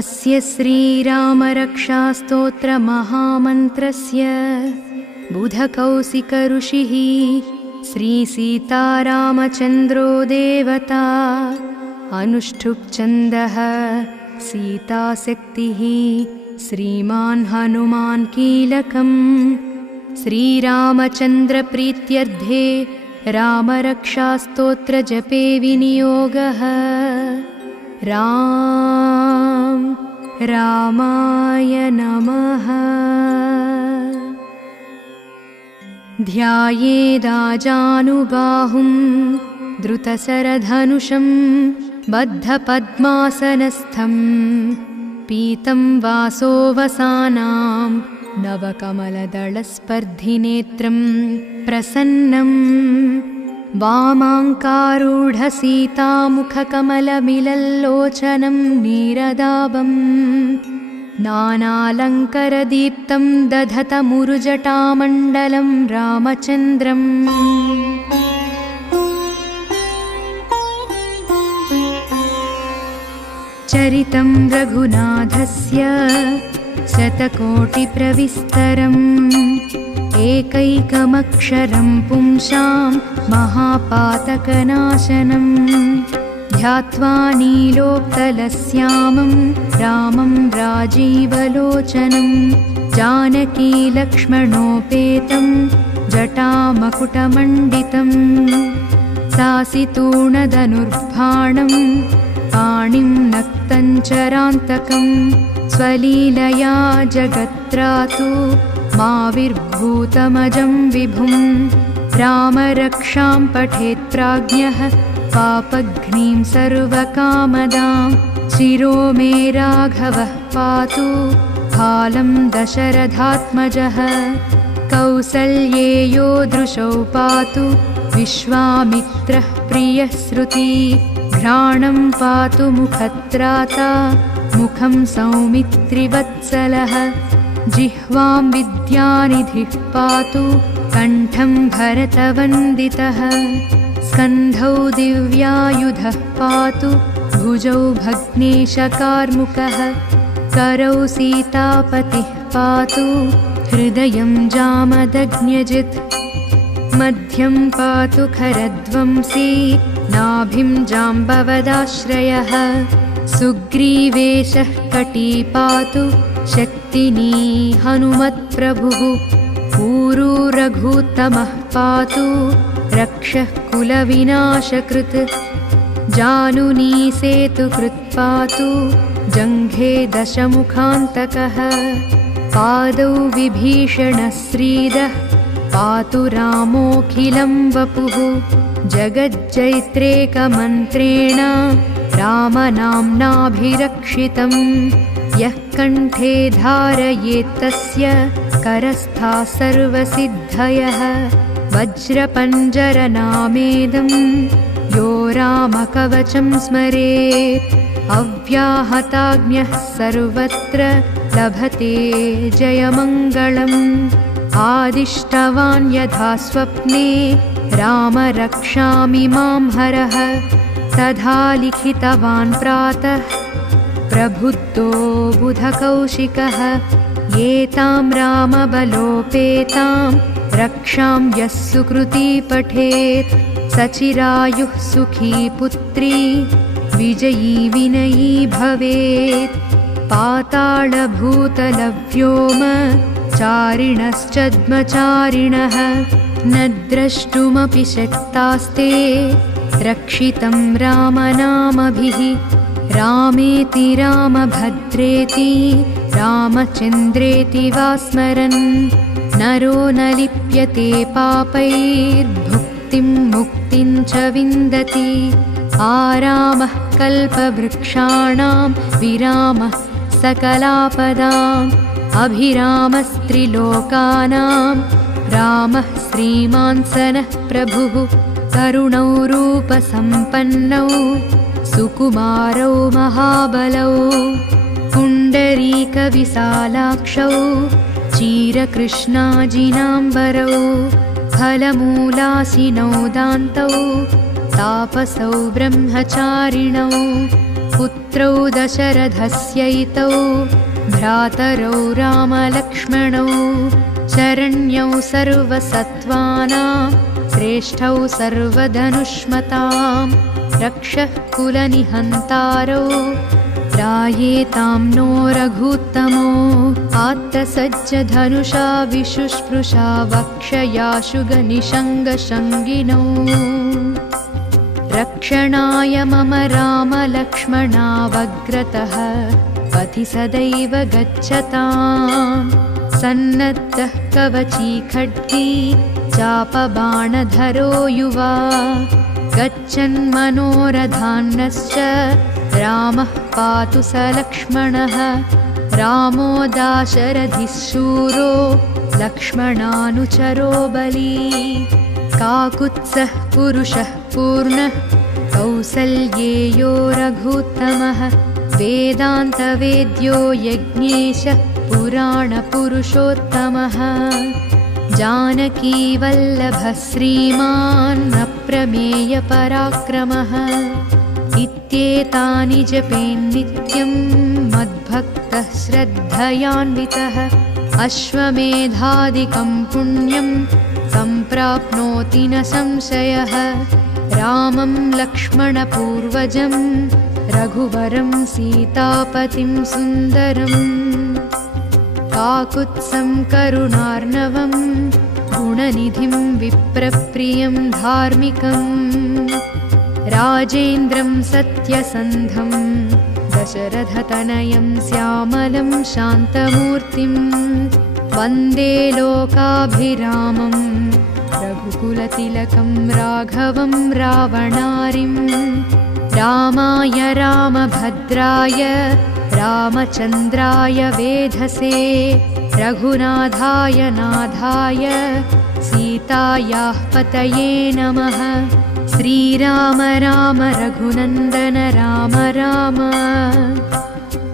अस्य श्रीरामरक्षास्तोत्रमहामन्त्रस्य बुधकौशिकऋषिः श्रीसीतारामचन्द्रो देवता अनुष्ठुप्छन्दः सीताशक्तिः श्रीमान् हनुमान् कीलकम् श्रीरामचन्द्रप्रीत्यर्थे रामरक्षास्तोत्रजपे विनियोगः। रामाय नमः। ध्यायेदाजानुबाहुं द्रुतशरधनुषं बद्धपद्मासनस्थं पीतं वासोवसानां नवकमलदलस्पर्धिनेत्रं प्रसन्नं वामाङ्कारूढसीतामुखकमलमिलल्लोचनं नीरदाभं नानालङ्करदीप्तं दधतमुरुजटामण्डलं रामचन्द्रम्। चरितं रघुनाथस्य शतकोटिप्रविस्तरम् एकैकमक्षरं पुंसां महापातकनाशनं ध्यात्वा नीलोत्पलश्यामं रामं राजीवलोचनं जानकीलक्ष्मणोपेतं जटामकुटमण्डितं सासितूणधनुर्बाणं पाणिं नक्तञ्चरान्तकं स्वलीलया जगत्रातु माविर्भूतमजं विभुं रामरक्षां पठेत् प्राज्ञः पापघ्नीं सर्वकामदां शिरो मे राघवः पातु कालं दशरथात्मजः कौसल्येयो दृशौ पातु विश्वामित्रः प्रियः श्रुति घ्राणं पातु मुखत्राता मुखं सौमित्रिवत्सलः जिह्वां विद्यानिधिः पातु कण्ठं भरतवन्दितः स्कन्धौ दिव्यायुधः पातु भुजौ भग्नेशकार्मुकः करौ सीतापतिः पातु हृदयं जामदग्न्यजित् मध्यं पातु खरध्वंसी नाभिं जाम्बवदाश्रयः सुग्रीवेशः कटी पातु शक्तिनी हनुमत्प्रभुः ऊरू रघुत्तमः पातु रक्षः कुलविनाशकृत् जानुनी सेतुकृत् पातु जङ्घे दशमुखान्तकः पादौ विभीषणश्रीदः पातु रामोऽखिलं वपुः जगज्जैत्रेकमन्त्रेण रामनाम्नाभिरक्षितं यः कण्ठे धारयेत्तस्य करस्था सर्वसिद्धयः वज्रपञ्जरनामेदं यो रामकवचं स्मरेत् अव्याहताज्ञः सर्वत्र लभते जयमङ्गलम् आदिष्टवान् यथा स्वप्ने राम रक्षामि मां हरः तथा लिखितवान् प्रातः प्रबुद्धो बुधकौशिकः एतां रामबलोपेतां रक्षां यः सुकृती पठेत् सचिरायुः सुखी पुत्री विजयी विनयी भवेत् पातालभूतलव्योम चारिणश्चद्मचारिणः न द्रष्टुमपि शक्तास्ते रक्षितं रामनामभिः रामेति रामभद्रेति रामचन्द्रेति वा स्मरन् नरो न लिप्यते पापैर्भुक्तिं मुक्तिं च विन्दति आरामः कल्पवृक्षाणां विरामः सकलापदाम् अभिरामस्त्रिलोकानां रामः श्रीमान् सनः प्रभुः करुणौ रूपसम्पन्नौ सुकुमारौ महाबलौ पुण्डरीकविशालाक्षौ चीरकृष्णाजिनाम्बरौ फलमूलासिनौ दान्तौ तापसौ ब्रह्मचारिणौ पुत्रौ दशरथस्यैतौ भ्रातरौ रामलक्ष्मणौ शरण्यौ सर्वसत्त्वानां श्रेष्ठौ सर्वधनुष्मतां रक्षः कुलनिहन्तारौ त्रायेतां नो रघूत्तमो आत्तसज्जधनुषा विशुष्पृशा वक्षयाशुगनिषङ्गशङ्गिनौ रक्षणाय मम रामलक्ष्मणावग्रतः पथि सदैव गच्छताम् सन्नद्धः कवची खड्गी चापबाणधरो युवा गच्छन्मनोरथान्नश्च रामः पातु स लक्ष्मणः रामो दाशरथिः शूरो लक्ष्मणानुचरो बली काकुत्सः पुरुषः पूर्णः कौसल्येयो रघूत्तमः वेदान्तवेद्यो यज्ञेशः पुराणपुरुषोत्तमः जानकीवल्लभः श्रीमान् अप्रमेयपराक्रमः इत्येतानि जपेन्नित्यं मद्भक्तः श्रद्धयान्वितः अश्वमेधादिकं पुण्यं सम्प्राप्नोति न संशयः रामं लक्ष्मणपूर्वजं रघुवरं सीतापतिं सुन्दरम् काकुत्सं करुणार्णवं गुणनिधिं विप्रप्रियं धार्मिकम् राजेन्द्रं सत्यसन्धं दशरथतनयं श्यामलं शान्तमूर्तिं वन्दे लोकाभिरामं रघुकुलतिलकं राघवं रावणारिं रामाय रामभद्राय रामचन्द्राय वेधसे रघुनाथाय नाथाय सीतायाः पतये नमः श्रीराम राम रघुनन्दन राम राम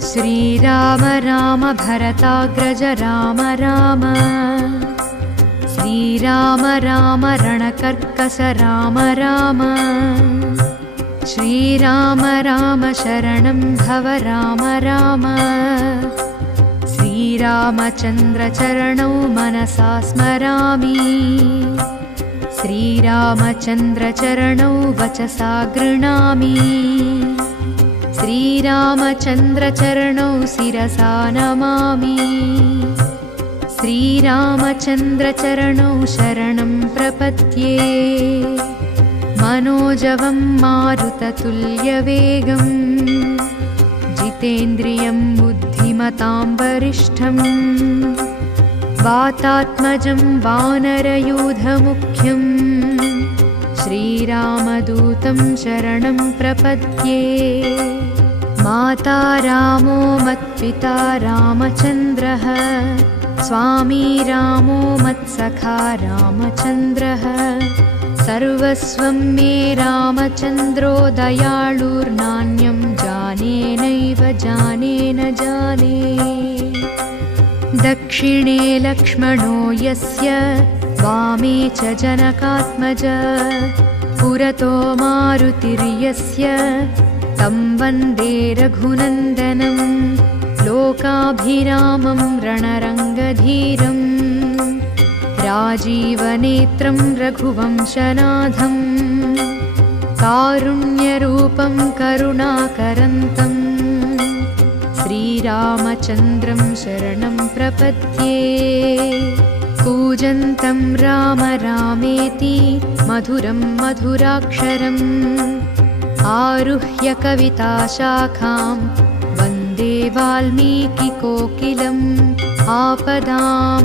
श्रीराम राम भरताग्रज राम राम श्रीराम राम रणकर्कश राम राम श्रीराम राम शरणं भव राम राम श्रीरामचन्द्रचरणौ मनसा स्मरामि श्रीरामचन्द्रचरणौ वचसा गृह्णामि श्रीरामचन्द्रचरणौ शिरसा नमामि श्रीरामचन्द्रचरणौ शरणं प्रपद्ये मनोजवं मारुततुल्यवेगं जितेन्द्रियं बुद्धिमतां वरिष्ठं वातात्मजं वानरयूथमुख्यं श्रीरामदूतं शरणं प्रपद्ये माता रामो मत्पिता रामचन्द्रः स्वामी रामो मत्सखा रामचन्द्रः सर्वस्वं मे रामचन्द्रो दयाळुर्नान्यं जाने नैव जाने न जाने दक्षिणे लक्ष्मणो यस्य वामे च जनकात्मज पुरतो मारुतिर्यस्य तं वन्दे रघुनन्दनं लोकाभिरामं रणरङ्गधीरम् राजीवनेत्रं रघुवंशनाथं कारुण्यरूपं करुणाकरन्तं श्रीरामचन्द्रं शरणं प्रपद्ये कूजन्तं राम रामेति मधुरं मधुराक्षरम् आरुह्य कविताशाखां वन्दे वाल्मीकिकोकिलम् आपदामपहर्तारं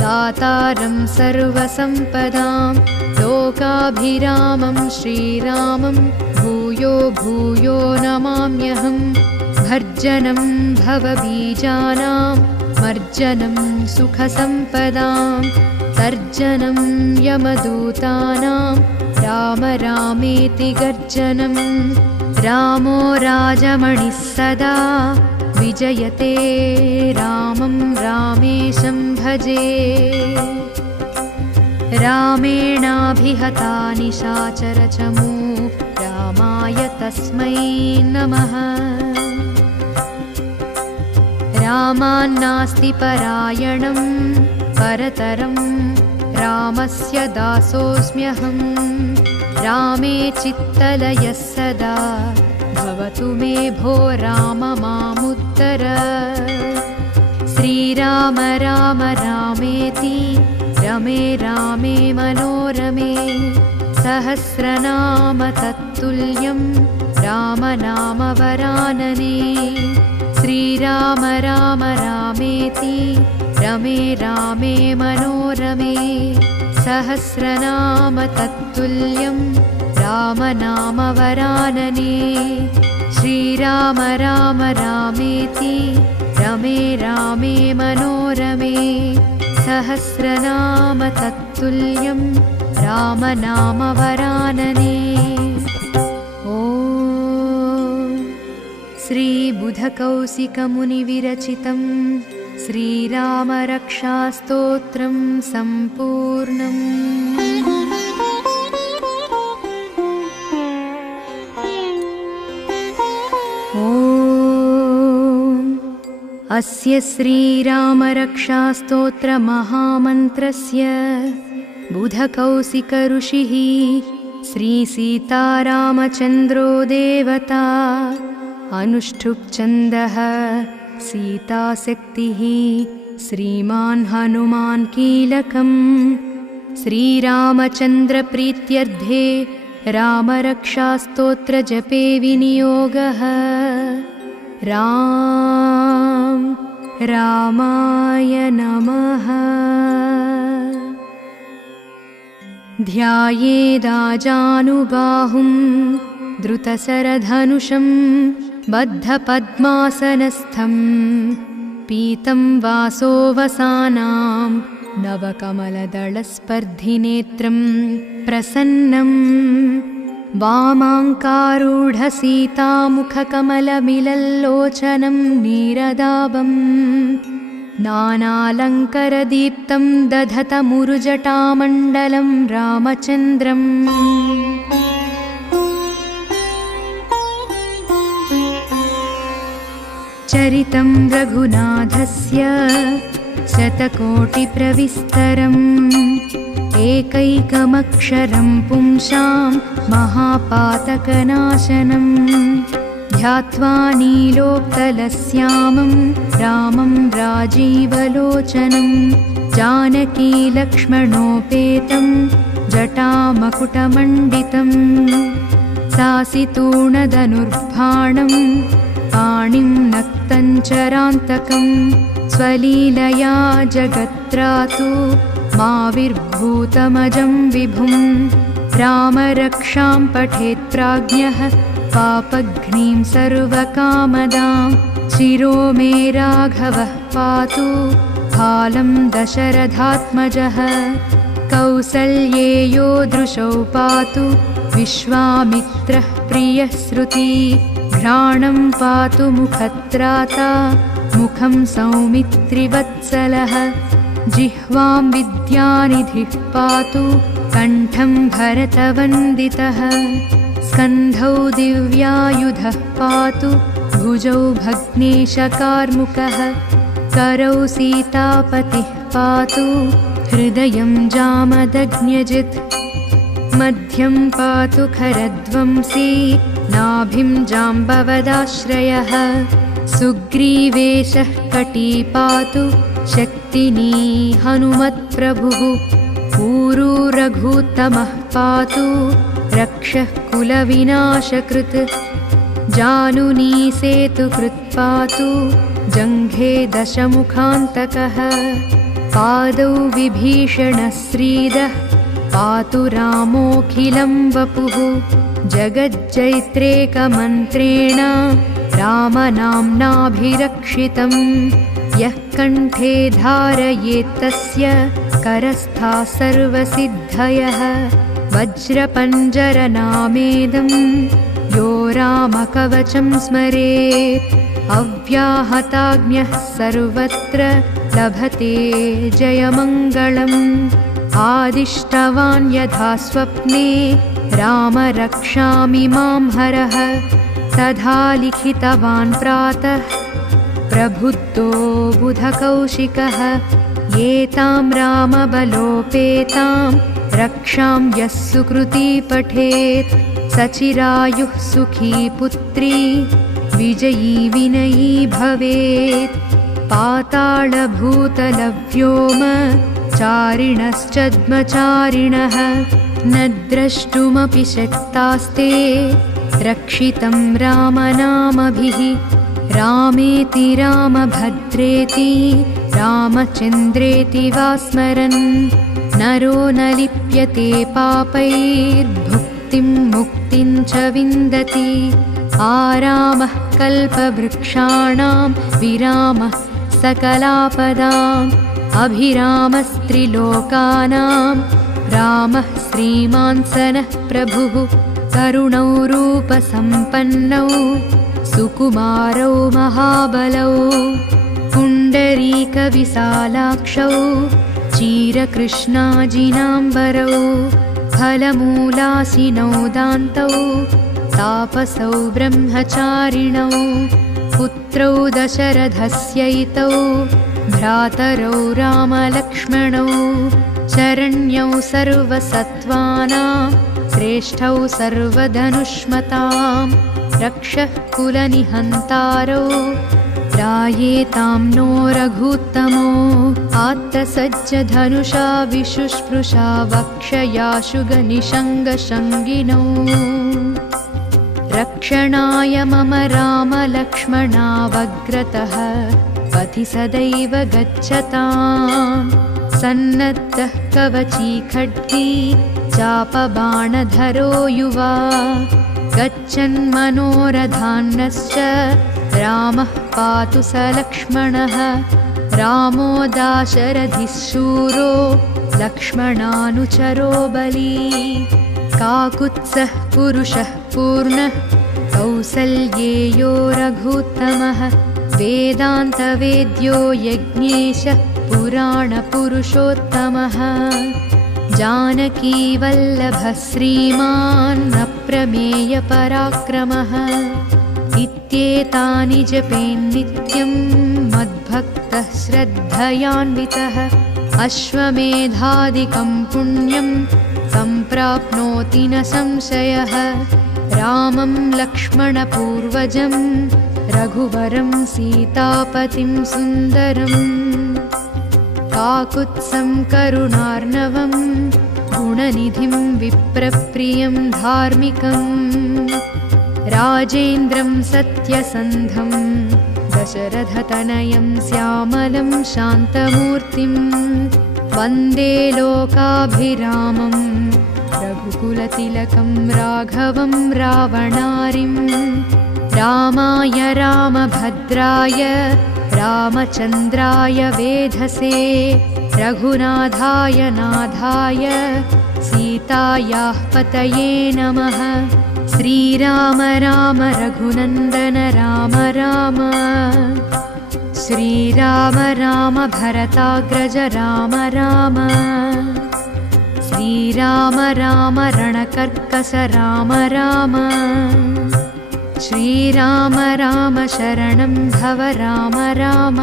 दातारं सर्वसम्पदां लोकाभिरामं श्रीरामं भूयो भूयो नमाम्यहं भर्जनं भवबीजानां मर्जनं सुखसम्पदां तर्जनं यमदूतानां राम रामेति गर्जनं रामो राजमणिः सदा विजयते रामं रामेशं भजे रामेणाभिहता निशाचरचमूः रामाय तस्मै नमः। रामान्नास्ति परायणं परतरं रामस्य दासोऽस्म्यहं। रामे चित्तलयः सदा भवतु मे भो राम मामुत्तर। श्रीराम राम रामेति रमे रामे मनोरमे। सहस्रनाम तत्तुल्यं रामनाम वरानने। श्रीराम राम रामेति रमे रामे मनोरमे। सहस्रनाम तत्तुल्यं रामनाम वरानने। श्रीराम राम रामेति रमे रामे मनोरमे। सहस्रनाम तत्तुल्यं रामनाम वरानने। ॐ श्रीबुधकौशिकमुनिविरचितं श्रीरामरक्षास्तोत्रं सम्पूर्णम्। अस्य श्रीरामरक्षास्तोत्रमहामन्त्रस्य बुधकौशिकऋषिः श्रीसीतारामचन्द्रो देवता। अनुष्ठुप्छन्दः सीताशक्तिः श्रीमान् हनुमान् कीलकम्। श्रीरामचन्द्रप्रीत्यर्थे रामरक्षास्तोत्रजपे विनियोगः। रामाय नमः। ध्यायेदाजानुबाहुं द्रुतशरधनुषं बद्धपद्मासनस्थं। पीतं वासोऽवसानां नवकमलदलस्पर्धिनेत्रं प्रसन्नम्। वामाङ्कारूढसीतामुखकमलमिलल्लोचनं नीरदाभं। नानालङ्करदीप्तं दधतमुरुजटामण्डलं रामचन्द्रम्। चरितं रघुनाथस्य शतकोटिप्रविस्तरम्। एकैकमक्षरं पुंसां महापातकनाशनं। ध्यात्वा नीलोत्पलश्यामं रामं राजीवलोचनं। जानकीलक्ष्मणोपेतं जटामकुटमण्डितं। सासितूणधनुर्बाणं पाणिं नक्तञ्चरान्तकं। स्वलीलया जगत्रातु माविर्भूतमजं विभुं। रामरक्षां पठेत् प्राज्ञः पापघ्नीं सर्वकामदां। शिरो मे राघवः पातु फालं दशरथात्मजः। कौसल्येयो दृशौ पातु विश्वामित्रः प्रियः श्रुति। घ्राणं पातु मुखत्राता मुखं सौमित्रिवत्सलः। जिह्वां विद्यानिधिः पातु कण्ठं भरतवन्दितः। स्कन्धौ दिव्यायुधः पातु भुजौ भग्नेशकार्मुकः। करौ सीतापतिः पातु हृदयं जामदग्न्यजित्। मध्यं पातु खरध्वंसी नाभिं जाम्बवदाश्रयः। सुग्रीवेशः कटी पातु शक्तिनी हनुमत्प्रभुः। ऊरू रघुत्तमः पातु रक्षः कुलविनाशकृत्। जानुनी सेतुकृत् पातु जङ्घे दशमुखान्तकः। पादौ विभीषणः श्रीदः पातु रामोऽखिलं वपुः। जगज्जैत्रेकमन्त्रेण रामनाम्नाभिरक्षितं। यः कण्ठे धारयेत्तस्य करस्था सर्वसिद्धयः। वज्रपञ्जरनामेदं यो रामकवचं स्मरेत्। अव्याहताज्ञः सर्वत्र लभते जयमङ्गलम्। आदिष्टवान् यथा स्वप्ने राम रक्षामि मां हरः। तथा लिखितवान् प्रातः प्रबुद्धो बुधकौशिकः। एतां रामबलोपेतां रक्षां यः सुकृती पठेत् सचिरायुः सुखी पुत्री विजयी विनयी भवेत्। पातालभूतलव्योम चारिणश्चद्मचारिणः न द्रष्टुमपि शक्तास्ते रक्षितं रामनामभिः। रामेति रामभद्रेति रामचन्द्रेति वा स्मरन् नरो न लिप्यते पापैर्भुक्तिं मुक्तिं च विन्दति। आरामः कल्पवृक्षाणां विरामः सकलापदाम् अभिरामस्त्रिलोकानां रामः श्रीमान् सनः प्रभुः। करुणौ रूपसम्पन्नौ सुकुमारौ महाबलौ पुण्डरीकविशालाक्षौ चीरकृष्णाजिनाम्बरौ फलमूलासिनौ दान्तौ तापसौ ब्रह्मचारिणौ पुत्रौ दशरथस्यैतौ भ्रातरौ रामलक्ष्मणौ शरण्यौ सर्वसत्त्वानां श्रेष्ठौ सर्वधनुष्मतां रक्षः कुलनिहन्तारौ त्रायेतां नो रघूत्तमो। आत्तसज्जधनुषा विशुष्पृशा वक्षयाशुगनिषङ्गशङ्गिनौ रक्षणाय मम रामलक्ष्मणावग्रतः पथि सदैव गच्छताम्। सन्नद्धः कवची खड्गी चापबाणधरो युवा गच्छन्मनोरथान्नश्च रामः पातु स लक्ष्मणः। रामो दाशरथिः शूरो लक्ष्मणानुचरो बली काकुत्सः पुरुषः पूर्णः कौसल्येयो रघूत्तमः। वेदान्तवेद्यो यज्ञेशः पुराणपुरुषोत्तमः। जानकीवल्लभः श्रीमान् अप्रमेयपराक्रमः। इत्येतानि जपेन्नित्यं मद्भक्तः श्रद्धयान्वितः। अश्वमेधादिकं पुण्यं सम्प्राप्नोति न संशयः। रामं लक्ष्मणपूर्वजं रघुवरं सीतापतिं सुन्दरम् काकुत्सं करुणार्णवं गुणनिधिं विप्रप्रियं धार्मिकम् राजेन्द्रं सत्यसन्धं दशरथतनयं श्यामलं शान्तमूर्तिं वन्दे लोकाभिरामं रघुकुलतिलकं राघवं रावणारिं। रामाय रामभद्राय रामचन्द्राय वेधसे रघुनाथाय नाथाय सीतायाः पतये नमः। श्रीराम राम रघुनन्दन राम राम श्रीराम राम भरताग्रज राम राम श्रीराम राम रणकर्कश राम राम श्रीराम राम शरणं भव राम राम।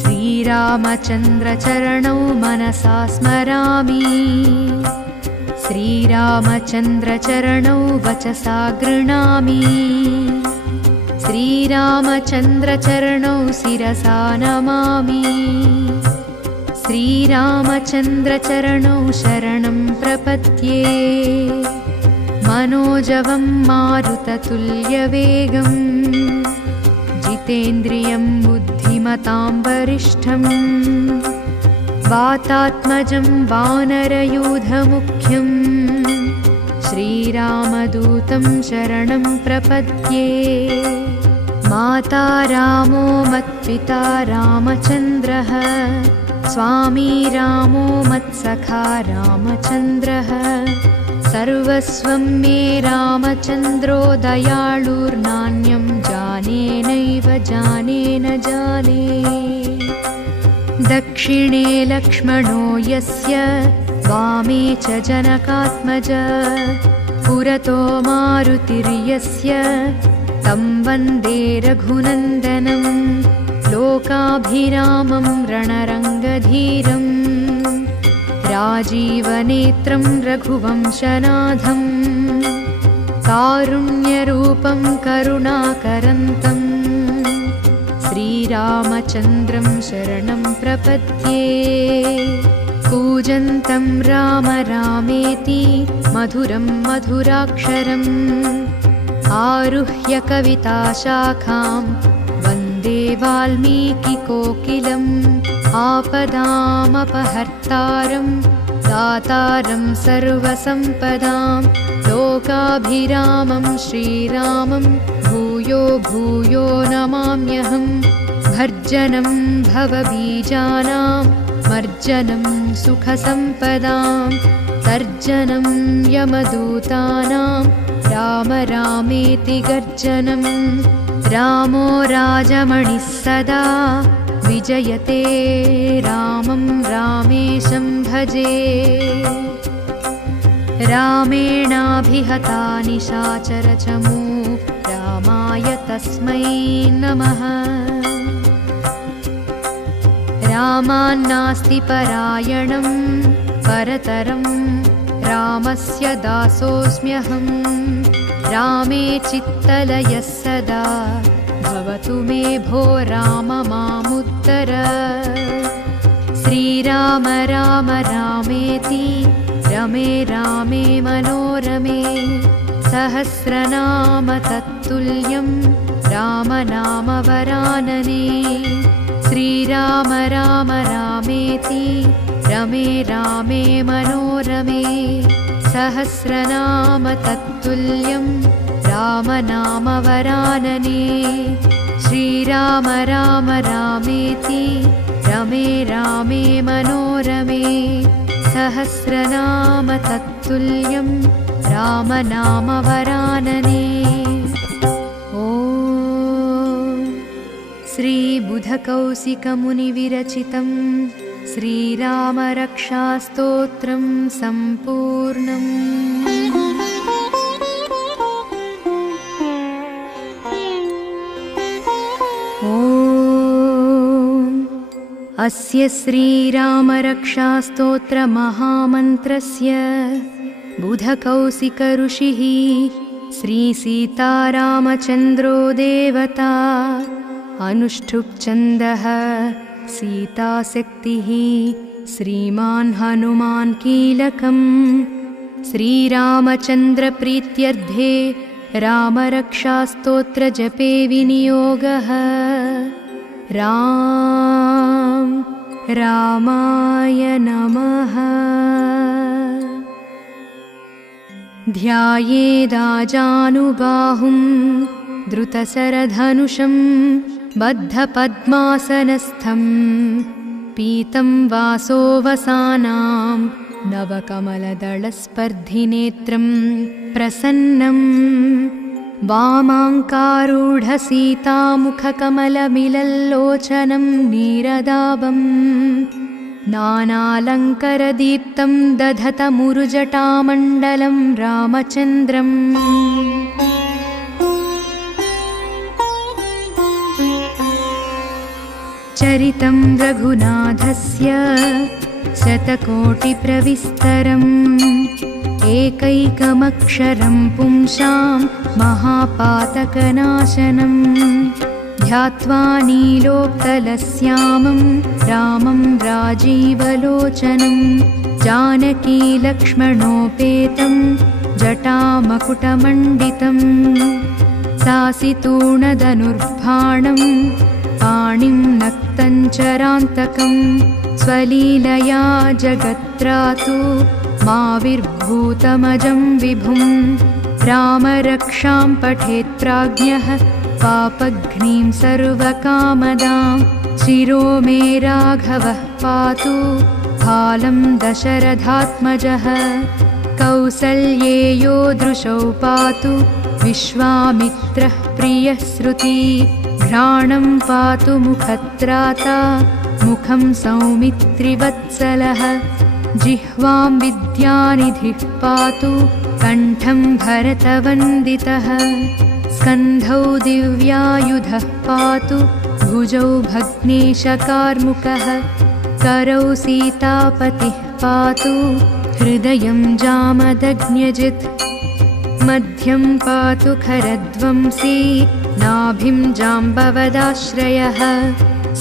श्रीरामचन्द्रचरणौ मनसा स्मरामि श्रीरामचन्द्रचरणौ वचसा गृह्णामि। श्रीरामचन्द्रचरणौ शिरसा नमामि। श्रीरामचन्द्रचरणौ शरणं प्रपद्ये। मनोजवं मारुततुल्यवेगं जितेन्द्रियं बुद्धिमतां वरिष्ठं वातात्मजं वानरयूथमुख्यं श्रीरामदूतं शरणं प्रपद्ये। माता रामो मत्पिता रामचन्द्रः स्वामी रामो मत्सखा रामचन्द्रः सर्वस्वं मे रामचन्द्रो दयालुर्नान्यं जाने नैव जाने न जाने। दक्षिणे लक्ष्मणो यस्य वामे च जनकात्मज पुरतो मारुतिर्यस्य तं वन्दे रघुनन्दनं लोकाभिरामं रणरङ्गधीरम् राजीवनेत्रं रघुवंशनाथं कारुण्यरूपं करुणाकरन्तं श्रीरामचन्द्रं शरणं प्रपद्ये कूजन्तं राम रामेति मधुरं मधुराक्षरम् आरुह्य कविताशाखां वन्दे वाल्मीकिकोकिलम् आपदामपहर्तारं दातारं सर्वसम्पदां लोकाभिरामं श्रीरामं भूयो भूयो नमाम्यहम् भर्जनं भवबीजानां मर्जनं सुखसम्पदां तर्जनं यमदूतानां राम रामेति गर्जनं रामो राजमणिः सदा विजयते रामं रामेशं भजे रामेणाभिहता निशाचरचमू रामाय तस्मै नमः रामान्नास्ति परायणं परतरं रामस्य दासोऽस्म्यहं रामे चित्तलयः सदा भवतु मे भो राम मामुत्तर श्रीराम राम रामेति रमे रामे मनोरमे सहस्रनाम तत्तुल्यं रामनाम वरानने श्रीराम राम रामेति रमे रामे मनोरमे सहस्रनाम तत्तुल्यं रामनाम वरानने श्रीराम राम रामेति रमे रामे मनोरमे सहस्रनाम तत्तुल्यं रामनाम वरानने। ॐ श्रीबुधकौशिकमुनिविरचितं श्रीरामरक्षास्तोत्रं सम्पूर्णम्। अस्य श्रीरामरक्षास्तोत्रमहामन्त्रस्य बुधकौशिकऋषिः श्रीसीतारामचन्द्रो देवता अनुष्ठुप्छन्दः सीताशक्तिः श्रीमान् हनुमान् कीलकम् श्रीरामचन्द्रप्रीत्यर्थे रामरक्षास्तोत्रजपे विनियोगः। रामाय नमः। ध्यायेदाजानुबाहुं द्रुतशरधनुषं बद्धपद्मासनस्थं पीतं वासोवसानां नवकमलदलस्पर्धिनेत्रं प्रसन्नं वामाङ्कारूढसीतामुखकमलमिलल्लोचनं नीरदाभं नानालङ्करदीप्तं दधतमुरुजटामण्डलं रामचन्द्रम्। चरितं रघुनाथस्य शतकोटिप्रविस्तरम् एकैकमक्षरं पुंसां महापातकनाशनम् ध्यात्वा नीलोत्पलश्यामं रामं राजीवलोचनं जानकीलक्ष्मणोपेतं जटामकुटमण्डितं सासितूणधनुर्बाणं पाणिं नक्तञ्चरान्तकं स्वलीलया जगत्रातु माविर्भूतमजं विभुं रामरक्षां पठेत्राज्ञः पापघ्नीं सर्वकामदां शिरो मे राघवः पातु फालं दशरथात्मजः कौसल्येयो दृशौ पातु विश्वामित्रः प्रियः श्रुति घ्राणं पातु मुखत्राता मुखं सौमित्रिवत्सलः जिह्वां विद्यानिधिः पातु कण्ठं भरतवन्दितः स्कन्धौ दिव्यायुधः पातु भुजौ भग्नेशकार्मुकः करौ सीतापतिः पातु हृदयं जामदग्न्यजित् मध्यं पातु खरध्वंसी नाभिं जाम्बवदाश्रयः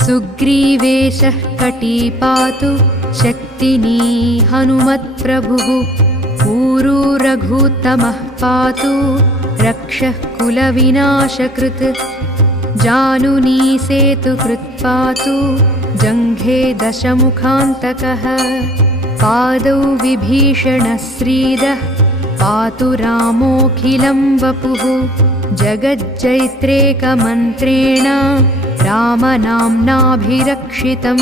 सुग्रीवेशः कटी पातु शक्तिनी हनुमत्प्रभुः ऊरू रघूत्तमः पातु रक्षः कुलविनाशकृत् जानुनी सेतुकृत् पातु जङ्घे दशमुखान्तकः पादौ विभीषणश्रीदः पातु रामोऽखिलं वपुः जगज्जैत्रेकमन्त्रेण रामनाम्नाभिरक्षितं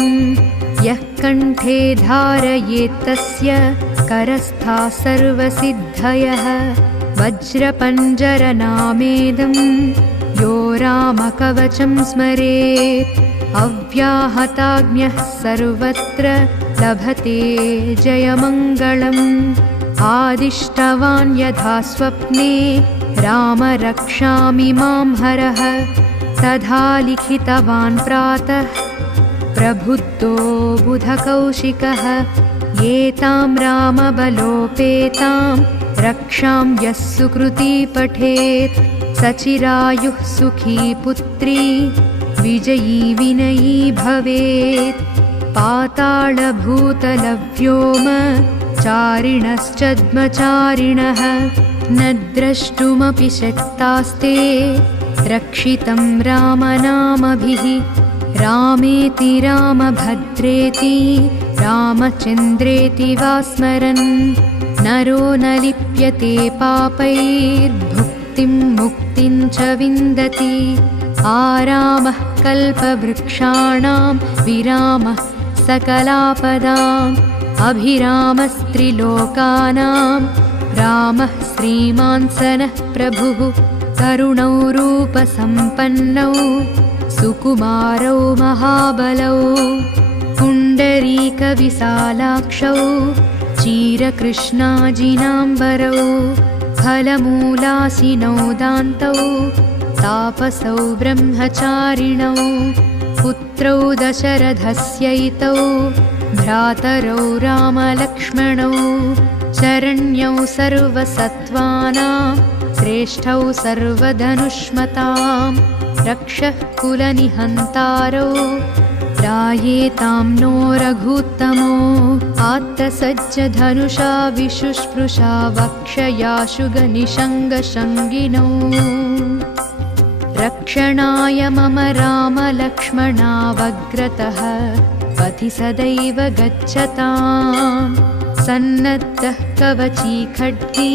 यः कण्ठे धारयेत्तस्य करस्था सर्वसिद्धयः वज्रपञ्जरनामेदं यो रामकवचं स्मरेत् अव्याहताज्ञः सर्वत्र लभते जयमङ्गलम् आदिष्टवान् यथा स्वप्ने राम रक्षामि मां हरः तथा लिखितवान् प्रातः प्रबुद्धो बुधकौशिकः एतां रामबलोपेतां रक्षां यः सुकृती पठेत् सचिरायुः सुखी पुत्री विजयी विनयी भवेत् पातालभूतलव्योम चारिणश्चद्मचारिणः न द्रष्टुमपि शक्तास्ते रक्षितं रामनामभिः रामेति रामभद्रेति रामचन्द्रेति वा स्मरन् नरो न लिप्यते पापैर्भुक्तिं मुक्तिं च विन्दति आरामः कल्पवृक्षाणां विरामः सकलापदाम् अभिरामस्त्रिलोकानां रामः श्रीमान् सनः प्रभुः करुणौ रूपसम्पन्नौ सुकुमारौ महाबलौ पुण्डरीकविशालाक्षौ चीरकृष्णाजिनाम्बरौ फलमूलासिनौ दान्तौ तापसौ ब्रह्मचारिणौ पुत्रौ दशरथस्यैतौ भ्रातरौ रामलक्ष्मणौ शरण्यौ सर्वसत्त्वानां श्रेष्ठौ सर्वधनुष्मतां रक्षः कुलनिहन्तारौ त्रायेतां नो रघूत्तमो आत्तसज्जधनुषा विशुष्पृशा वक्षयाशुगनिषङ्गशङ्गिनौ रक्षणाय मम रामलक्ष्मणावग्रतः पथि सदैव गच्छताम् सन्नद्धः कवची खड्गी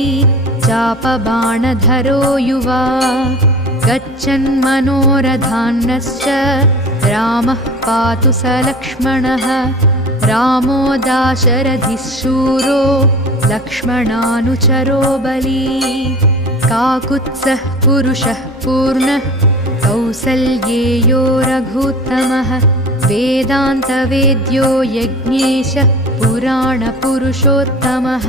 चापबाणधरो युवा गच्छन्मनोरथान्नश्च रामः पातु स लक्ष्मणः रामो दाशरथिः शूरो लक्ष्मणानुचरो बली काकुत्सः पुरुषः पूर्णः कौसल्येयो रघूत्तमः वेदान्तवेद्यो यज्ञेशः पुराणपुरुषोत्तमः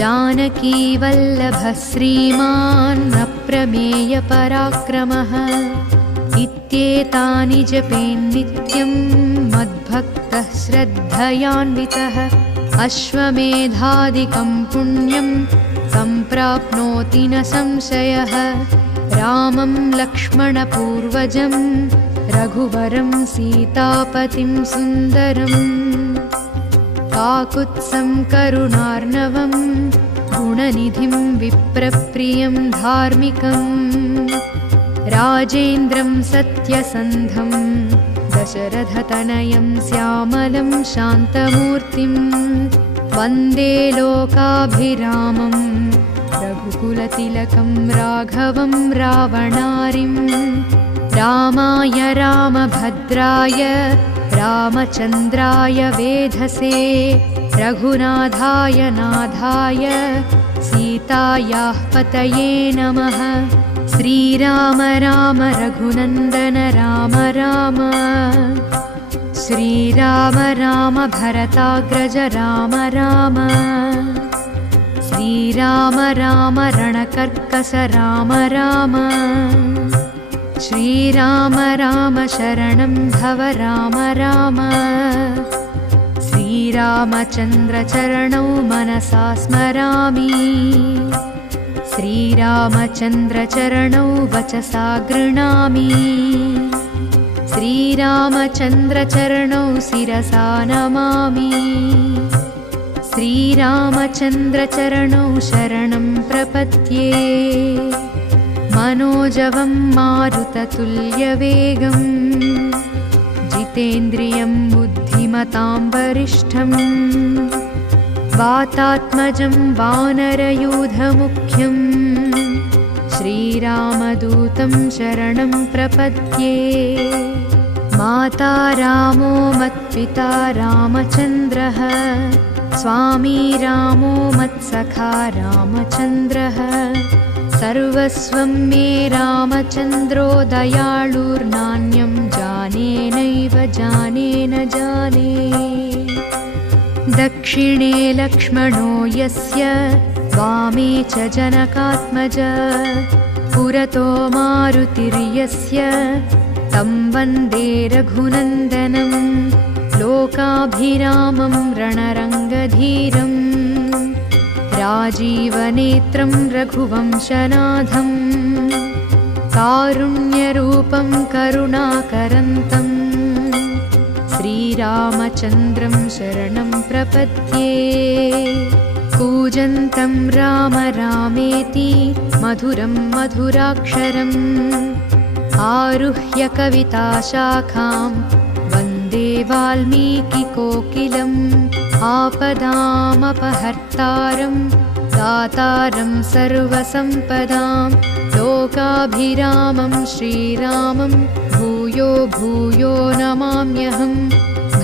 जानकीवल्लभः श्रीमान् अप्रमेयपराक्रमः इत्येतानि जपेन्नित्यं मद्भक्तः श्रद्धयान्वितः अश्वमेधादिकं पुण्यं सम्प्राप्नोति न संशयः रामं लक्ष्मणपूर्वजं रघुवरं सीतापतिं सुन्दरम् काकुत्सं करुणार्णवं गुणनिधिं विप्रप्रियं धार्मिकम् राजेन्द्रं सत्यसन्धं दशरथतनयं श्यामलं शान्तमूर्तिं वन्दे लोकाभिरामं रघुकुलतिलकं राघवं रावणारिं रामाय रामभद्राय रामचन्द्राय वेधसे रघुनाथाय नाथाय सीतायाः पतये नमः श्रीराम राम रघुनन्दन राम राम श्रीराम राम भरताग्रज राम राम श्रीराम राम रणकर्कस राम राम श्रीराम राम शरणं भव राम राम श्रीरामचन्द्र चरणौ मनसा स्मरामि श्रीरामचन्द्र चरणौ वचसा गृह्णामि श्रीरामचन्द्र चरणौ शिरसा नमामि श्रीरामचन्द्र चरणौ शरणं प्रपद्ये मनोजवं मारुततुल्यवेगं जितेन्द्रियं बुद्धिमतां वरिष्ठं वातात्मजं वानरयूथमुख्यं श्रीरामदूतं शरणं प्रपद्ये माता रामो मत्पिता रामचन्द्रः स्वामी रामो मत्सखा रामचन्द्रः सर्वस्वं मे रामचन्द्रो दयाळुर्नान्यं जाने नैव जाने न जाने दक्षिणे लक्ष्मणो यस्य वामे च जनकात्मज पुरतो मारुतिर्यस्य तं वन्दे रघुनन्दनं लोकाभिरामं रणरङ्गधीरं राजीवनेत्रं रघुवंशनाथं कारुण्यरूपं करुणाकरन्तं श्रीरामचन्द्रं शरणं प्रपद्ये कूजन्तं राम रामेति मधुरं मधुराक्षरम् आरुह्य कविताशाखां वन्दे वाल्मीकिकोकिलम् आपदामपहर्तारं दातारं सर्वसम्पदां लोकाभिरामं श्रीरामं भूयो भूयो नमाम्यहं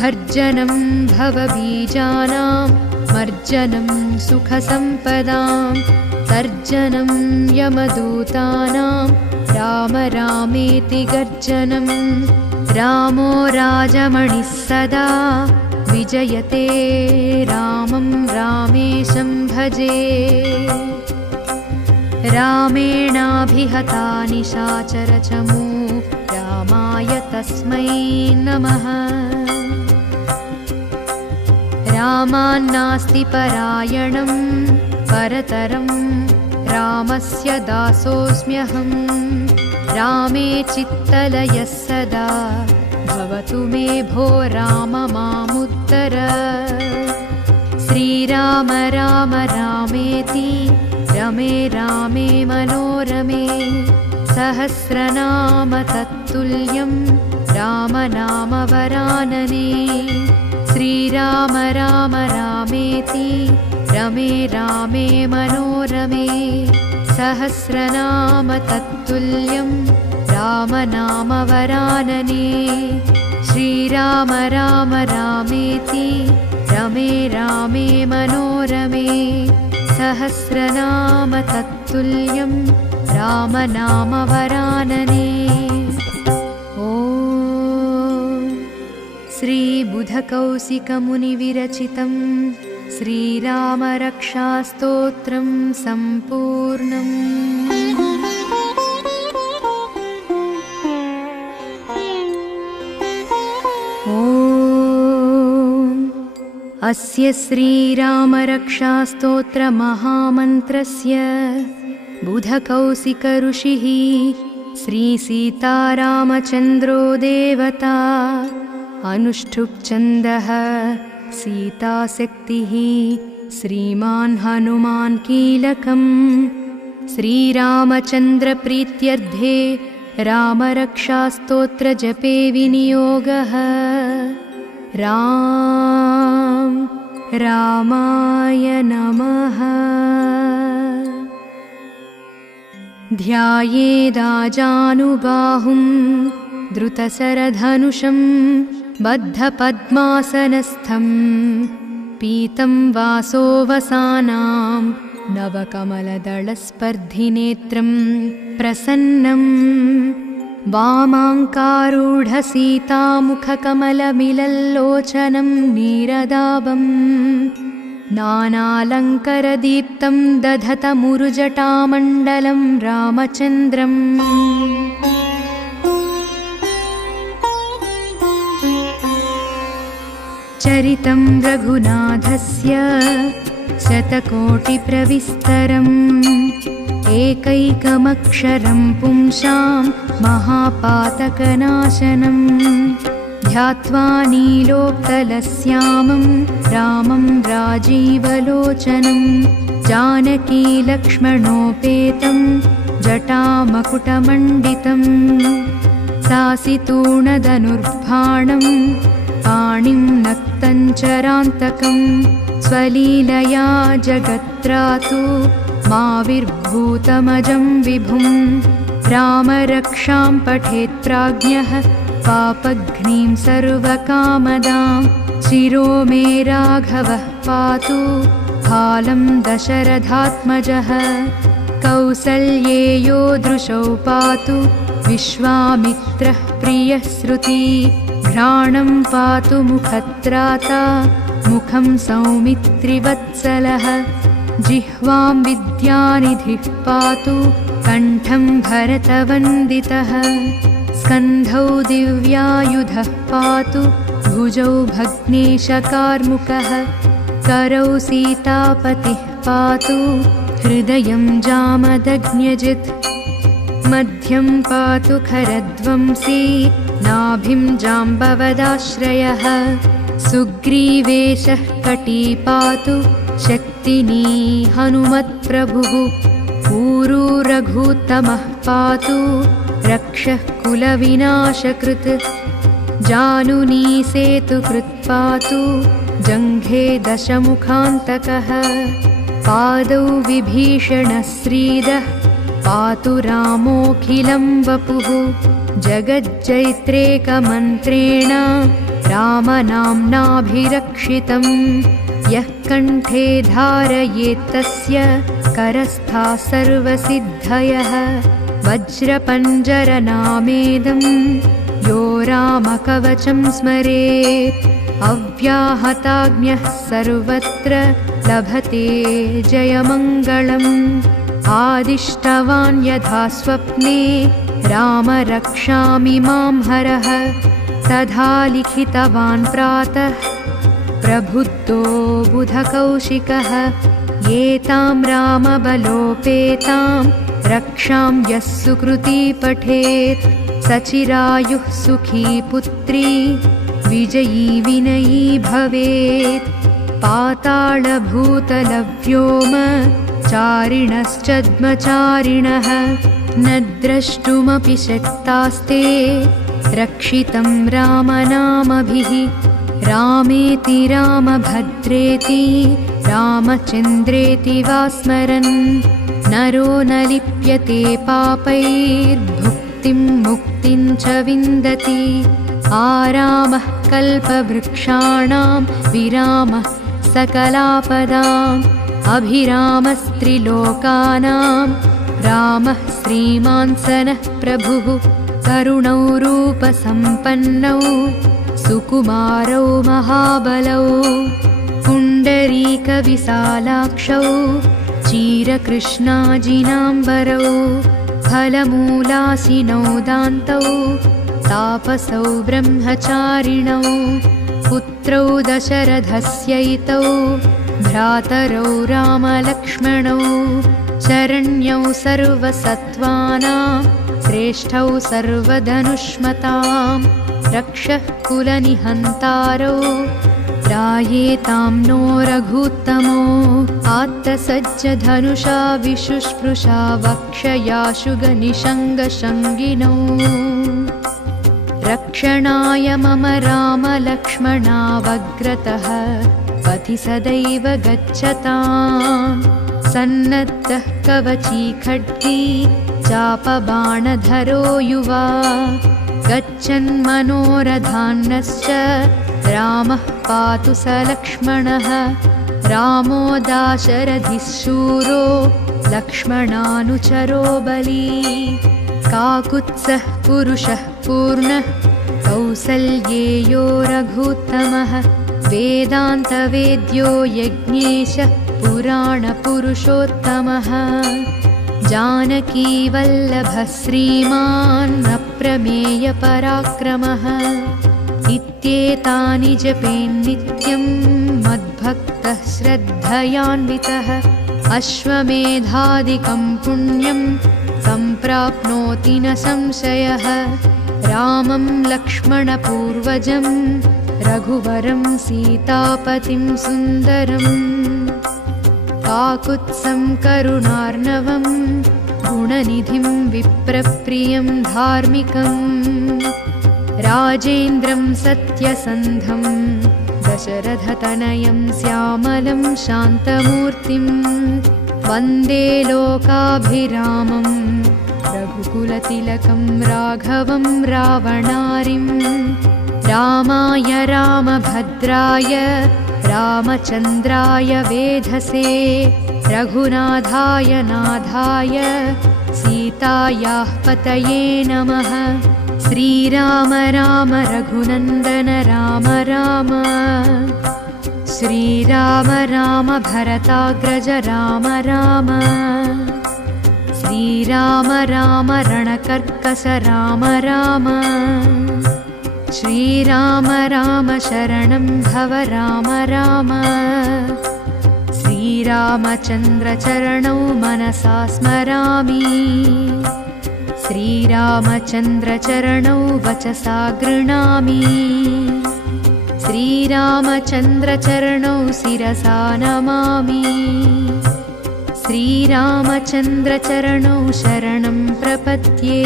भर्जनं भवबीजानां मर्जनं सुखसम्पदां तर्जनं यमदूतानां राम रामेति गर्जनं रामो राजमणिः सदा विजयते रामं रामेशं भजे रामेणाभिहता निशाचरचमू रामाय तस्मै नमः रामान्नास्ति परायणं परतरं रामस्य दासोऽस्म्यहं रामे चित्तलयः सदा भवतु मे भो राम मामुत्तर श्रीराम राम रामेति रमे रामे मनोरमे सहस्रनाम तत्तुल्यं रामनाम वरानने श्रीराम राम रामेति रमे रामे मनोरमे सहस्रनाम तत्तुल्यं रामनाम वरानने श्रीराम राम रामेति रमे रामे मनोरमे सहस्रनाम तत्तुल्यं रामनाम वरानने ॐ श्रीबुधकौशिकमुनिविरचितं श्रीरामरक्षास्तोत्रं सम्पूर्णम् अस्य श्रीरामरक्षास्तोत्रमहामन्त्रस्य बुधकौशिकऋषिः श्रीसीतारामचन्द्रो देवता अनुष्ठुप्छन्दः सीताशक्तिः श्रीमान् हनुमान् कीलकम् श्रीरामचन्द्रप्रीत्यर्थे रामरक्षास्तोत्रजपे विनियोगः रामाय नमः। ध्यायेदाजानुबाहुं द्रुतशरधनुषं बद्धपद्मासनस्थं पीतं वासोवसानां नवकमलदलस्पर्धिनेत्रं प्रसन्नं वामाङ्कारूढसीतामुखकमलमिलल्लोचनं नीरदाभम् नानालङ्करदीप्तं दधतमुरुजटामण्डलं रामचन्द्रम् चरितं रघुनाथस्य शतकोटिप्रविस्तरम् एकैकमक्षरं पुंसां महापातकनाशनं ध्यात्वा नीलोत्पलश्यामं रामं राजीवलोचनं जानकीलक्ष्मणोपेतं जटामकुटमण्डितं सासितूणधनुर्बाणं पाणिं नक्तञ्चरान्तकं स्वलीलया जगत्रातु माविर्भूतमजं विभुं रामरक्षां पठेत् प्राज्ञः पापघ्नीं सर्वकामदां शिरो मे राघवः पातु भालं दशरथात्मजः कौसल्येयो दृशौ पातु विश्वामित्रः प्रियः श्रुति घ्राणं पातु मुखत्राता मुखं सौमित्रिवत्सलः जिह्वां विद्यानिधिः पातु कण्ठं भरतवन्दितः स्कन्धौ दिव्यायुधः पातु भुजौ भग्नेशकार्मुकः करौ सीतापतिः पातु हृदयं जामदग्न्यजित् मध्यं पातु खरध्वंसी नाभिं जाम्बवदाश्रयः सुग्रीवेशः कटी पातु शक्तिनी हनुमत्प्रभुः ऊरू रघुत्तमः पातु रक्षः कुलविनाशकृत् जानुनी सेतुकृत् पातु जङ्घे दशमुखान्तकः पादौ विभीषणश्रीदः पातु रामोऽखिलं वपुः जगज्जैत्रेकमन्त्रेण रामनाम्नाभिरक्षितं यः कण्ठे धारयेत्तस्य करस्थाः सर्वसिद्धयः वज्रपञ्जरनामेदं यो रामकवचं स्मरेत् अव्याहताज्ञः सर्वत्र लभते जयमङ्गलम् आदिष्टवान् यथा स्वप्ने राम रक्षामि मां हरः तथा लिखितवान् प्रातः प्रबुद्धो बुधकौशिकः एतां रामबलोपेतां रक्षां यः सुकृती पठेत् सचिरायुः सुखी पुत्री विजयी विनयी भवेत् पातालभूतलव्योम चारिणश्चद्मचारिणः न द्रष्टुमपि शक्तास्ते रक्षितं रामनामभिः रामेति रामभद्रेति रामचन्द्रेति वा स्मरन् नरो न लिप्यते पापैर्भुक्तिं मुक्तिं च विन्दति आरामः कल्पवृक्षाणां विरामः सकलापदाम् अभिरामस्त्रिलोकानां रामः श्रीमान् सनः प्रभुः करुणौ रूपसम्पन्नौ सुकुमारौ महाबलौ पुण्डरीकविशालाक्षौ चीरकृष्णाजिनाम्बरौ फलमूलासिनौ दान्तौ तापसौ ब्रह्मचारिणौ पुत्रौ दशरथस्यैतौ भ्रातरौ रामलक्ष्मणौ शरण्यौ सर्वसत्त्वानां श्रेष्ठौ सर्वधनुष्मतां रक्षः कुलनिहन्तारौ त्रायेतां नो रघुत्तमो आत्तसज्जधनुषा विशुष्पृशा वक्षयाशुगनिषङ्गशङ्गिनौ रक्षणाय मम रामलक्ष्मणावग्रतः पथि सदैव गच्छताम् सन्नद्धः कवची खड्गी चापबाणधरो युवा गच्छन्मनोरथान्नश्च रामः पातु स लक्ष्मणः रामो दाशरथिः शूरो लक्ष्मणानुचरो बली काकुत्सः पुरुषः पूर्णः कौसल्येयो रघूत्तमः वेदान्तवेद्यो यज्ञेशः पुराणपुरुषोत्तमः जानकीवल्लभः श्रीमान् अप्रमेयपराक्रमः इत्येतानि जपेन्नित्यं मद्भक्तः श्रद्धयान्वितः अश्वमेधादिकं पुण्यं सम्प्राप्नोति न संशयः रामं लक्ष्मणपूर्वजं रघुवरं सीतापतिं सुन्दरम् काकुत्सं करुणार्णवं गुणनिधिं विप्रप्रियं धार्मिकं राजेन्द्रं सत्यसन्धं दशरथतनयं श्यामलं शान्तमूर्तिं वन्दे लोकाभिरामं रघुकुलतिलकं राघवं रावणारिं रामाय रामभद्राय रामचन्द्राय वेधसे रघुनाथाय नाथाय सीतायाः पतये नमः श्रीराम राम रघुनन्दन राम राम श्रीराम राम भरताग्रज राम राम श्रीराम राम रणकर्कस राम राम श्रीराम राम शरणं भव राम राम श्रीरामचन्द्रचरणौ मनसा स्मरामि श्रीरामचन्द्रचरणौ वचसा गृह्णामि श्रीरामचन्द्रचरणौ शिरसा नमामि श्रीरामचन्द्रचरणौ शरणं प्रपद्ये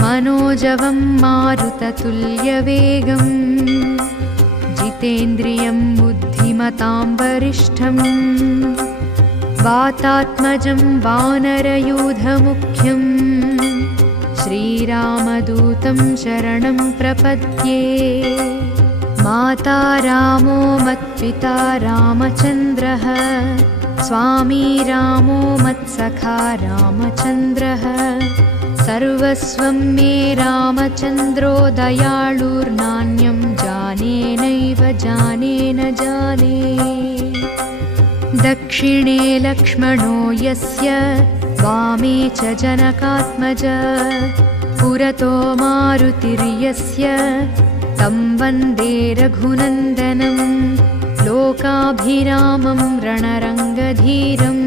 मनोजवं मारुततुल्यवेगं जितेन्द्रियं बुद्धिमतां वरिष्ठं वातात्मजं वानरयूथमुख्यं श्रीरामदूतं शरणं प्रपद्ये माता रामो मत्पिता रामचन्द्रः स्वामी रामो मत्सखा रामचन्द्रः सर्वस्वं मे रामचन्द्रो दयाळुर्नान्यं जाने नैव जाने न जाने दक्षिणे लक्ष्मणो यस्य वामे च जनकात्मज पुरतो मारुतिर्यस्य तं वन्दे रघुनन्दनं लोकाभिरामं रणरङ्गधीरम्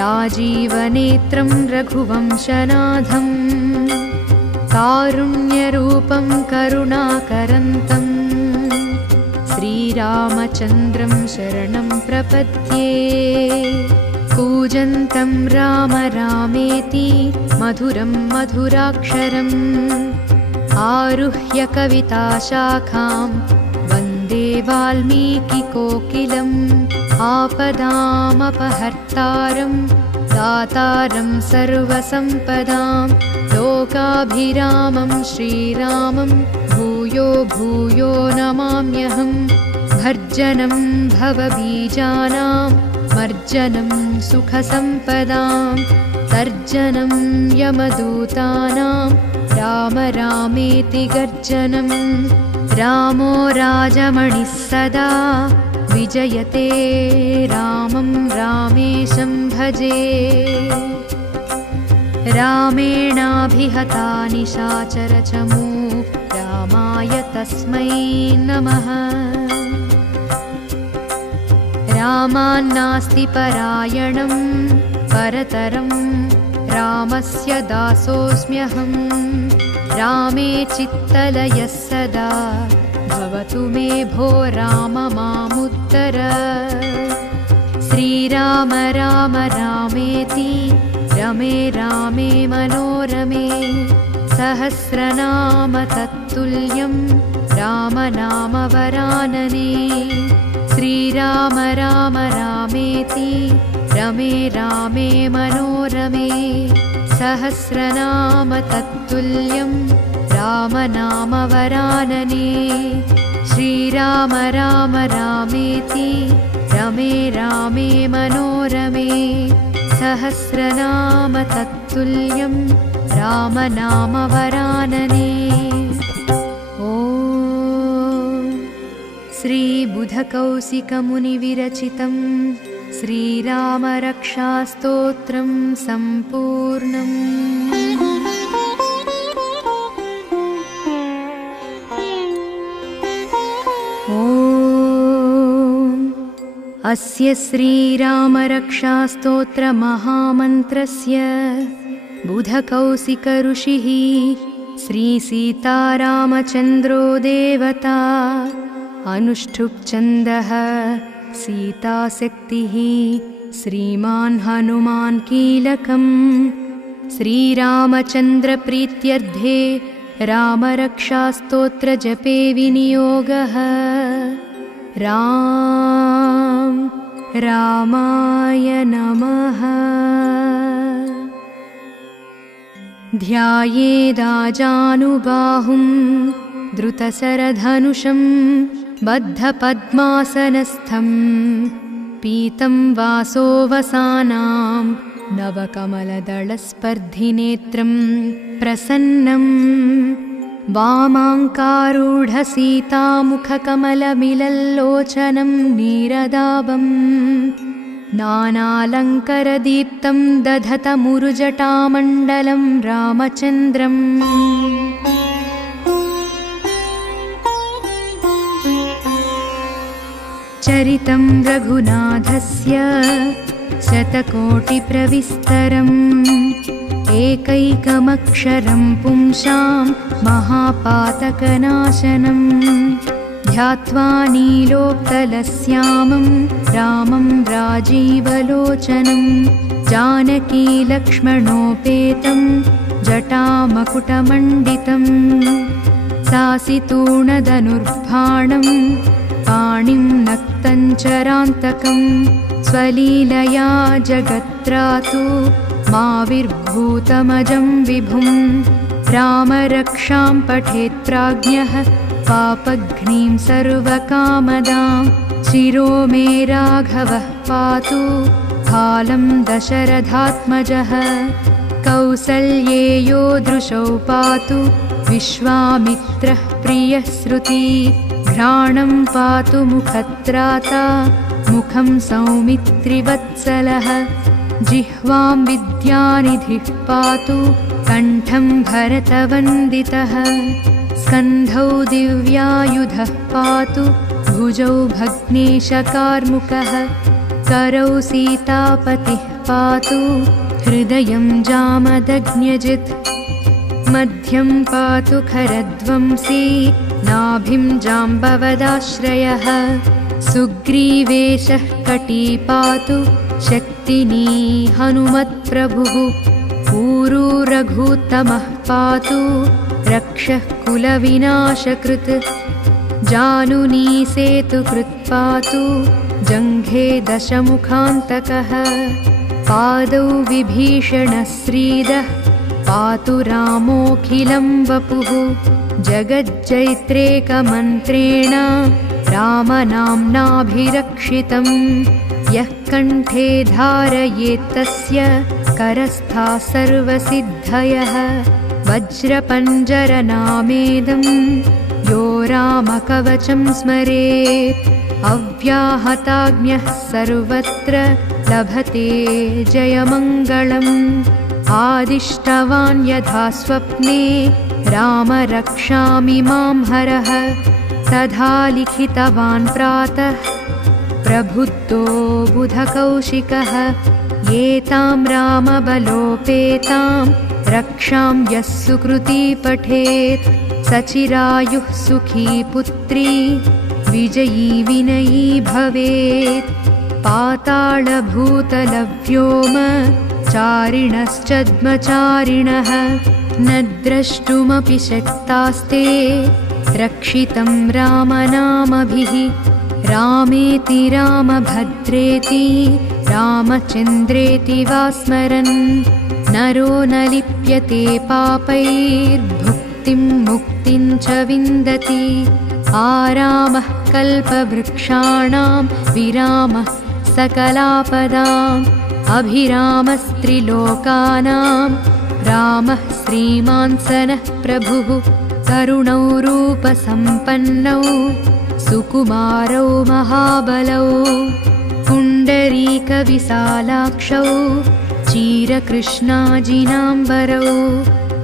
राजीवनेत्रं रघुवंशनाथं कारुण्यरूपं करुणाकरन्तं श्रीरामचन्द्रं शरणं प्रपद्ये कूजन्तं राम रामेति मधुरं मधुराक्षरम् आरुह्य कविताशाखां वन्दे वाल्मीकिकोकिलम् आपदामपहर्तारं दातारं सर्वसम्पदां लोकाभिरामं श्रीरामं भूयो भूयो नमाम्यहं भर्जनं भवबीजानां मर्जनं सुखसम्पदां तर्जनं यमदूतानां राम रामेति गर्जनं रामो राजमणिः सदा विजयते रामं रामेशं भजे रामेणाभिहता निशाचरचमू रामाय तस्मै नमः रामान्नास्ति परायणं परतरं रामस्य दासोऽस्म्यहं रामे चित्तलयः सदा भवतु मे भो राम मामुत्तर श्रीराम राम रामेति रमे रामे मनोरमे सहस्रनाम तत्तुल्यं रामनाम वरानने श्रीराम राम रामेति रमे रामे मनोरमे सहस्रनाम तत्तुल्यं रामनाम वरानने श्रीराम राम रामेति रमे रामे मनोरमे सहस्रनाम तत्तुल्यं तुल्यं रामनामवरानने। ॐ श्रीबुधकौशिकमुनिविरचितं श्रीरामरक्षास्तोत्रं सम्पूर्णम्। अस्य श्रीरामरक्षास्तोत्रमहामन्त्रस्य बुधकौशिकऋषिः श्रीसीतारामचन्द्रो देवता, अनुष्ठुप्छन्दः सीताशक्तिः, श्रीमान् हनुमान् कीलकम्। श्रीरामचन्द्रप्रीत्यर्थे रामरक्षास्तोत्रजपे विनियोगः। रामाय नमः। ध्यायेदाजानुबाहुं द्रुतशरधनुषं बद्धपद्मासनस्थं, पीतं वासोऽवसानां नवकमलदलस्पर्धिनेत्रं प्रसन्नं। वामाङ्कारूढसीतामुखकमलमिलल्लोचनं नीरदाभं, नानालङ्करदीप्तं दधतमुरुजटामण्डलं रामचन्द्रम्। चरितं रघुनाथस्य शतकोटिप्रविस्तरम्, एकैकमक्षरं पुंसां महापातकनाशनं। ध्यात्वा नीलोत्पलश्यामं रामं राजीवलोचनं, जानकीलक्ष्मणोपेतं जटामकुटमण्डितं। सासितूर्णधनुर्बाणं पाणिं नक्तञ्चरान्तकं, स्वलीलया जगत्रातु माविर्भूतमजं विभुं। रामरक्षां पठेत् प्राज्ञः पापघ्नीं सर्वकामदां, शिरो मे राघवः पातु कालं दशरथात्मजः। कौसल्येयो दृशौ पातु विश्वामित्रः प्रियः श्रुति, घ्राणं पातु मुखत्राता मुखं सौमित्रिवत्सलः। जिह्वां विद्यानिधिः पातु कण्ठं भरतवन्दितः, स्कन्धौ दिव्यायुधः पातु भुजौ भग्नेशकार्मुकः। करौ सीतापतिः पातु हृदयं जामदग्न्यजित्, मध्यं पातु खरध्वंसी नाभिं जाम्बवदाश्रयः। सुग्रीवेशः कटी पातु शक्तिनी हनुमत्प्रभुः, ऊरू रघुत्तमः पातु रक्षः कुलविनाशकृत्। जानुनी सेतुकृत् पातु जङ्घे दशमुखान्तकः, पादौ विभीषणः श्रीदः पातु रामोऽखिलं वपुः। जगज्जैत्रेकमन्त्रेण रामनाम्नाभिरक्षितं, यः कण्ठे धारयेत्तस्य करस्था सर्वसिद्धयः। वज्रपञ्जरनामेदं यो रामकवचं स्मरेत्, अव्याहताज्ञः सर्वत्र लभते जयमङ्गलम्। आदिष्टवान् यथा स्वप्ने राम रक्षामि मां हरः, तथा लिखितवान् प्रातः प्रबुद्धो बुधकौशिकः। एतां रामबलोपेतां रक्षां यः सुकृती पठेत्, सचिरायुः सुखी पुत्री विजयी विनयी भवेत्। पातालभूतलव्योम चारिणश्चद्मचारिणः, न द्रष्टुमपि शक्तास्ते रक्षितं रामनामभिः। रामेति रामभद्रेति रामचन्द्रेति वा स्मरन्, नरो न लिप्यते पापैर्भुक्तिं मुक्तिं च विन्दति। आरामः कल्पवृक्षाणां विरामः सकलापदाम्, अभिरामस्त्रिलोकानां रामः श्रीमान् सनः प्रभुः करुणौ रूपसम्पन्नौ सुकुमारौ महाबलौ पुण्डरीकविशालाक्षौ चीरकृष्णाजिनाम्बरौ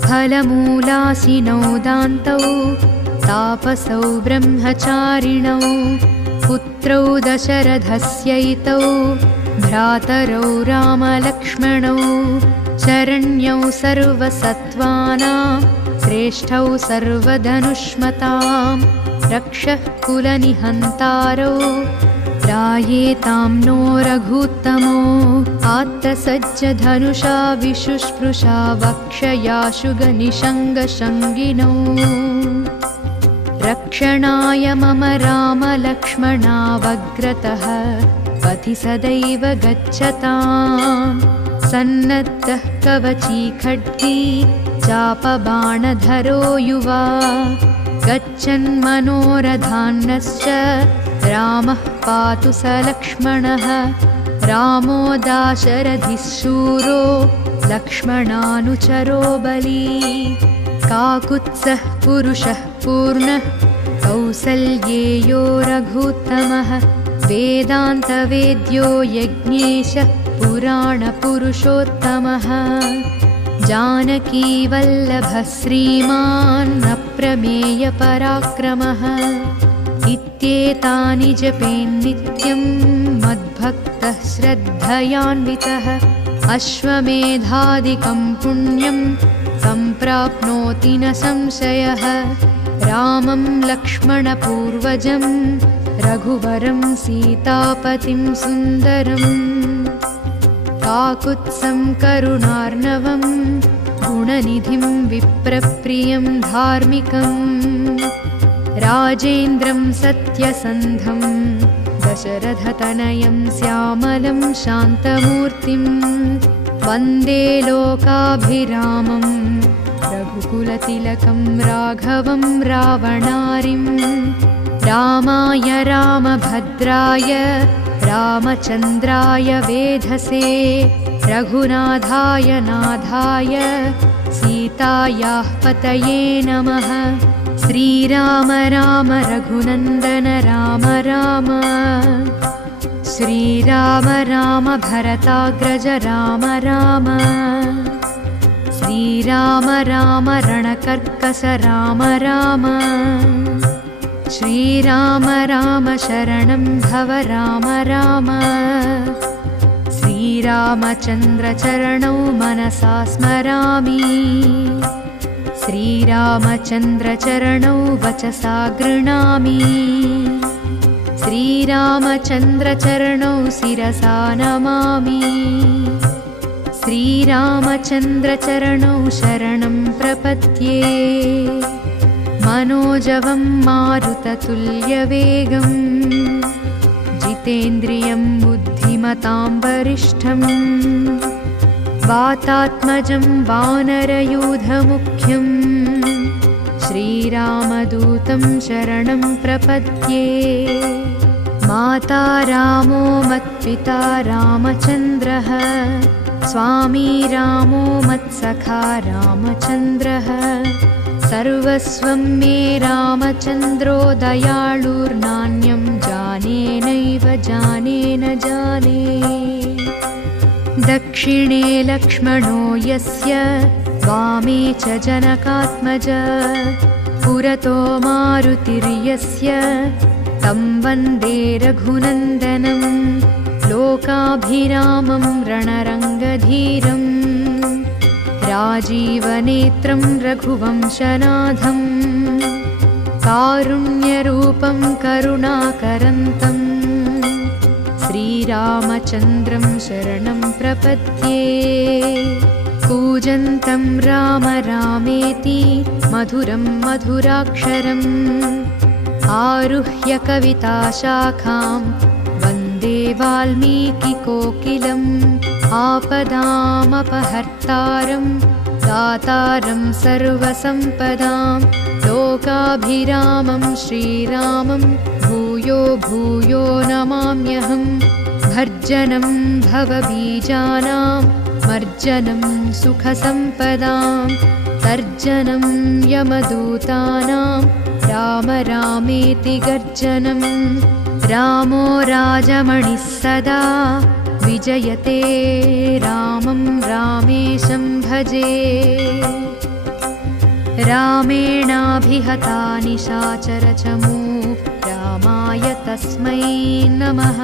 फलमूलासिनौ दान्तौ तापसौ ब्रह्मचारिणौ पुत्रौ दशरथस्यैतौ भ्रातरौ रामलक्ष्मणौ शरण्यौ सर्वसत्त्वानां श्रेष्ठौ सर्वधनुष्मतां रक्षः कुलनिहन्तारौ त्रायेतां नो रघूत्तमो आत्तसज्जधनुषा विशुष्पृशा वक्षयाशुगनिषङ्गशङ्गिनौ रक्षणाय मम रामलक्ष्मणावग्रतः पथि सदैव गच्छतां सन्नद्धः कवची खड्गी चापबाणधरो युवा गच्छन्मनोरथान्नश्च रामः पातु स लक्ष्मणः रामो दाशरथिः शूरो लक्ष्मणानुचरो बली काकुत्सः पुरुषः पूर्णः कौसल्येयो रघूत्तमः वेदान्तवेद्यो यज्ञेशः पुराणपुरुषोत्तमः जानकीवल्लभः श्रीमान् अप्रमेयपराक्रमः इत्येतानि जपेन्नित्यं मद्भक्तः श्रद्धयान्वितः अश्वमेधादिकं पुण्यं सम्प्राप्नोति न संशयः रामं लक्ष्मणपूर्वजं रघुवरं सीतापतिं सुन्दरम् काकुत्सं करुणार्णवं गुणनिधिं विप्रप्रियं धार्मिकम् राजेन्द्रं सत्यसन्धं दशरथतनयं श्यामलं शान्तमूर्तिं वन्दे लोकाभिरामं रघुकुलतिलकं राघवं रावणारिं रामाय रामभद्राय रामचन्द्राय वेधसे रघुनाथाय नाथाय सीतायाः पतये नमः श्रीराम राम रघुनन्दन राम राम श्रीराम राम भरताग्रज राम राम श्रीराम राम रणकर्कश राम राम श्रीराम राम शरणं भव राम राम श्रीरामचन्द्रचरणौ मनसा स्मरामि श्रीरामचन्द्रचरणौ वचसा गृह्णामि श्रीरामचन्द्रचरणौ शिरसा नमामि श्रीरामचन्द्रचरणौ शरणं प्रपद्ये मनोजवं मारुततुल्यवेगं जितेन्द्रियं बुद्धिमतां वरिष्ठं वातात्मजं वानरयूथमुख्यं श्रीरामदूतं शरणं प्रपद्ये माता रामो मत्पिता रामचन्द्रः स्वामी रामो मत्सखा रामचन्द्रः सर्वस्वं मे रामचन्द्रो दयाळुर्नान्यं जाने नैव जाने न जाने दक्षिणे लक्ष्मणो यस्य वामे च जनकात्मज पुरतो मारुतिर्यस्य तं वन्दे रघुनन्दनं लोकाभिरामं रणरङ्गधीरम् राजीवनेत्रं रघुवंशनाथं कारुण्यरूपं करुणाकरन्तं श्रीरामचन्द्रं शरणं प्रपद्ये कूजन्तं राम रामेति मधुरं मधुराक्षरम् आरुह्य कविताशाखां वन्दे वाल्मीकिकोकिलम् आपदामपहर्तारं दातारं सर्वसम्पदां लोकाभिरामं श्रीरामं भूयो भूयो नमाम्यहं भर्जनं भवबीजानां मर्जनं सुखसम्पदां तर्जनं यमदूतानां राम रामेति गर्जनं रामो राजमणिः सदा विजयते रामं रामेशं भजे रामेणाभिहता निशाचरचमू रामाय तस्मै नमः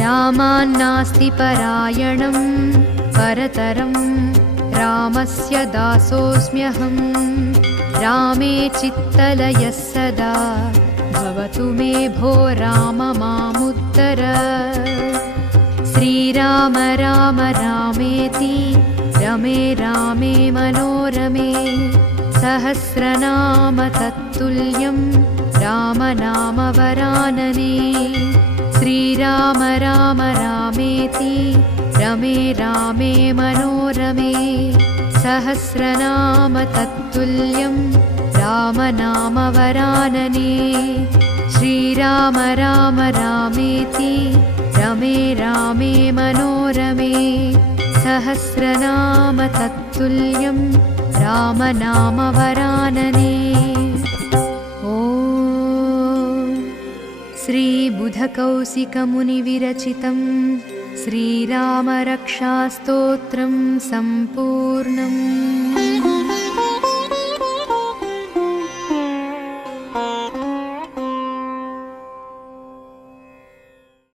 रामान्नास्ति परायणं परतरं रामस्य दासोऽस्म्यहं रामे चित्तलयः सदा भवतु मे भो राम मामुत्तर श्रीराम राम रामेति रमे रामे मनोरमे सहस्रनाम तत्तुल्यं रामनामवरानने श्रीराम राम रामेति रमे रामे मनोरमे सहस्रनाम तत्तुल्यं रामनामवरानने श्रीराम राम रामेति रमे रामे मनोरमे सहस्रनाम तत्तुल्यं रामनामवरानने ॐ श्रीबुधकौशिकमुनिविरचितं श्रीरामरक्षास्तोत्रं सम्पूर्णम्।